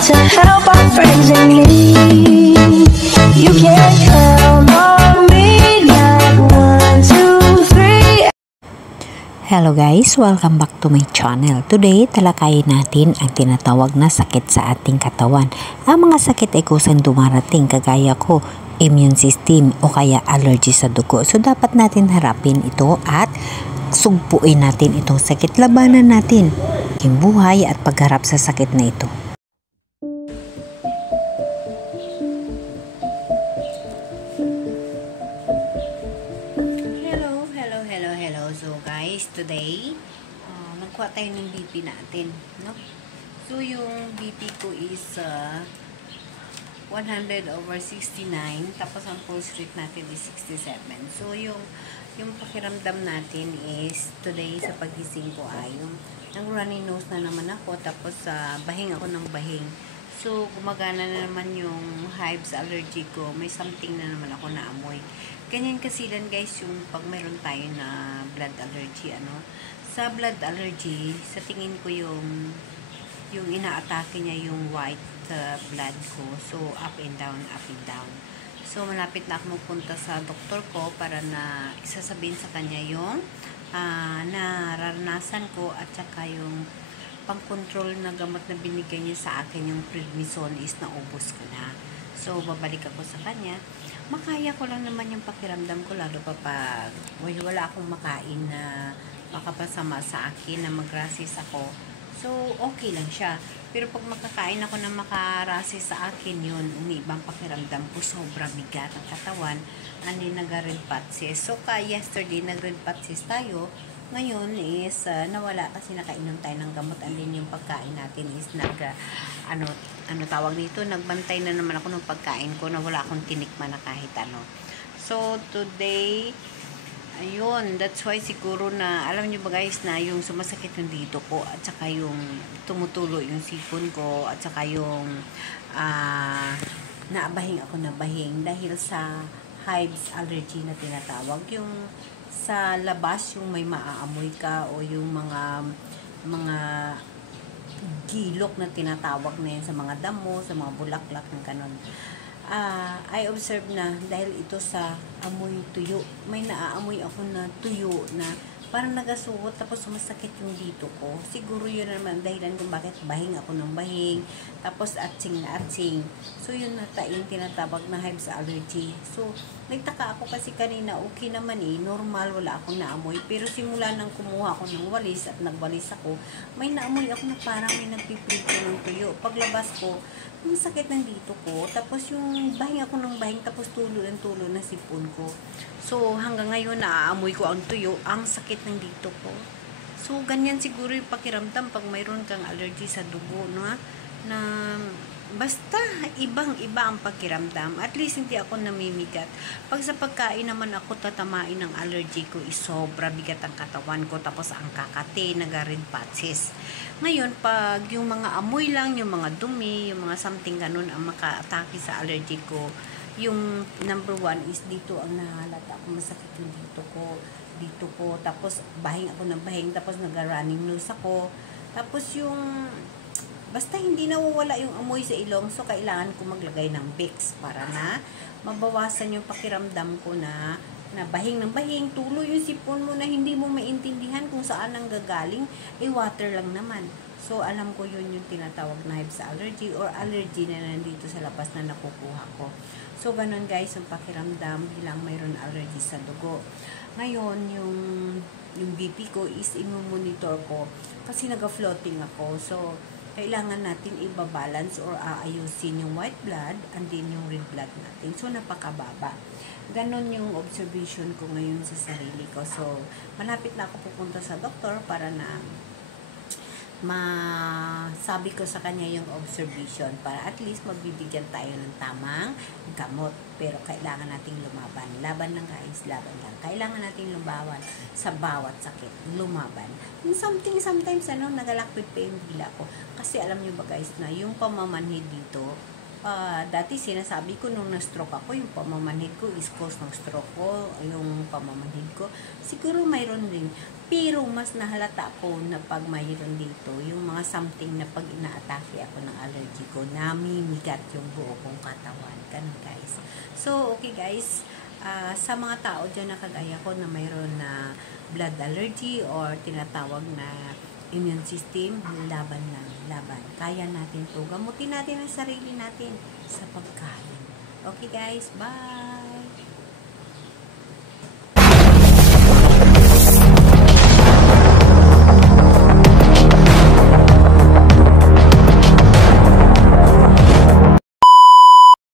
to help our friends in need. You can count on me like 1, 2, 3. Hello guys, welcome back to my channel. Today, talakayin natin ang tinatawag na sakit sa ating katawan. Ang mga sakit ay kusang dumarating kagaya ko, immune system o kaya allergy sa dugo. So dapat natin harapin ito at sugpuin natin itong sakit. Labanan natin ang buhay at pagharap sa sakit na ito. Hello. So guys, today nagkuha tayo ng BP natin, no? So yung BP ko is 100/69, tapos ang pulse rate natin is 67. So yung pakiramdam natin is today sa pagising ko ay yung nag-runny nose na naman ako, tapos bahing ako ng bahing. So gumagana na naman yung hives allergy ko, may something na naman ako na amoy. Ganyan kasi lang guys yung pag mayroon tayo na blood allergy, sa blood allergy, sa tingin ko yung inaatake niya yung white blood ko. So up and down. So malapit na ako magpunta sa doktor ko para na isasabihin sa kanya yung nararanasan ko, at saka yung pang-control na gamot na binigay niya sa akin, yung prednisone, is naubos ko na. So babalik ako sa kanya. Makaya ko lang naman yung pakiramdam ko, lalo pa pag wala akong makain na makapasama sa akin, na mag-rasis ako. So okay lang siya. Pero pag makakain ako na makarasis sa akin, yun, umiibang pakiramdam ko, sobra bigat ang katawan, hindi nag-red patches. So yesterday nag-red patches tayo. Ngayon is nawala kasi nakainom tayo ng gamot, and then yung pagkain natin is tawag dito, nagbantay na naman ako ng pagkain ko, na wala akong tinikman na kahit ano. So today, ayun, that's why siguro na, alam nyo ba guys, na yung sumasakit yung dito ko, at saka yung tumutulo yung sipon ko, at saka yung naabahing ako na bahing dahil sa hives allergy na tinatawag. Yung sa labas, yung may maaamoy ka, o yung mga gilok na tinatawag na yun sa mga damo, sa mga bulaklak ng kanon. I observe na dahil ito sa amoy tuyo, may naaamoy ako na tuyo na parang nagasuot, tapos sumasakit yung dito ko. Siguro yun naman dahilan kung bakit bahing ako ng bahing, tapos atsing na atsing. So yun na tinatawag na hives allergy. So nagtaka ako kasi kanina, okay naman normal, wala akong naamoy. Pero simula nang kumuha ako ng walis at nagwalis ako, may naamoy ako na parang may nagpiprito ng tuyo. Paglabas ko, yung sakit ng dito ko, tapos yung bahing ako ng bahing, tapos tulo na sipon ko. So hanggang ngayon naaamoy ko ang tuyo, ang sakit ng dito ko. So ganyan siguro yung pakiramdam pag mayroon kang allergy sa dugo, no? Na basta ibang-iba ang pakiramdam. At least hindi ako namimigat. Pag sa pagkain naman ako tatamain ng allergy ko, sobra bigat ang katawan ko, tapos ang kakate, nag-red patches. Ngayon, pag yung mga amoy lang, yung mga dumi, yung mga something ganun ang maka-atake sa allergy ko, yung number 1 is dito ang nahalata ako, masakit yung dito ko, tapos bahing ako ng bahing, tapos nag-running nose ako, tapos yung basta hindi nawawala yung amoy sa ilong. So kailangan ko maglagay ng Vicks para na mabawasan yung pakiramdam ko na bahing ng bahing, tulo yung sipon mo na hindi mo maintindihan kung saan ang gagaling, water lang naman. So alam ko yun yung tinatawag na hives allergy, or allergy na nandito sa labas na nakukuha ko. So ganun guys yung pakiramdam bilang mayroon allergy sa dugo. Ngayon yung BP ko is imumonitor ko kasi naga-floating ako. So kailangan natin ibabalance or aayusin yung white blood and then yung red blood natin. So napakababa. Ganon yung observation ko ngayon sa sarili ko. So malapit na ako pupunta sa doktor para na masabi ko sa kanya yung observation, para at least magbibigyan tayo ng tamang gamot. Pero kailangan nating lumaban. Laban lang guys, laban lang. Kailangan nating lumaban sa bawat sakit. Lumaban. Sometimes nagalakpit pa yung dila ko. Kasi alam nyo ba guys na yung pamamanhid dito, Dati sinasabi ko nung na-stroke ako, yung pamamanhid ko is cause ng stroke ko, yung pamamanhid ko. Siguro mayroon din. Pero mas nahalata ko na pag mayroon dito, yung mga something na pag inaatake ako ng allergy ko, namimigat yung buo kong katawan. Ganun guys. So, okay guys, sa mga tao dyan na kagaya ko na mayroon na blood allergy or tinatawag na immune system, laban lang, laban. Kaya natin to. Gamutin natin ang sarili natin sa pagkain. Okay guys, bye!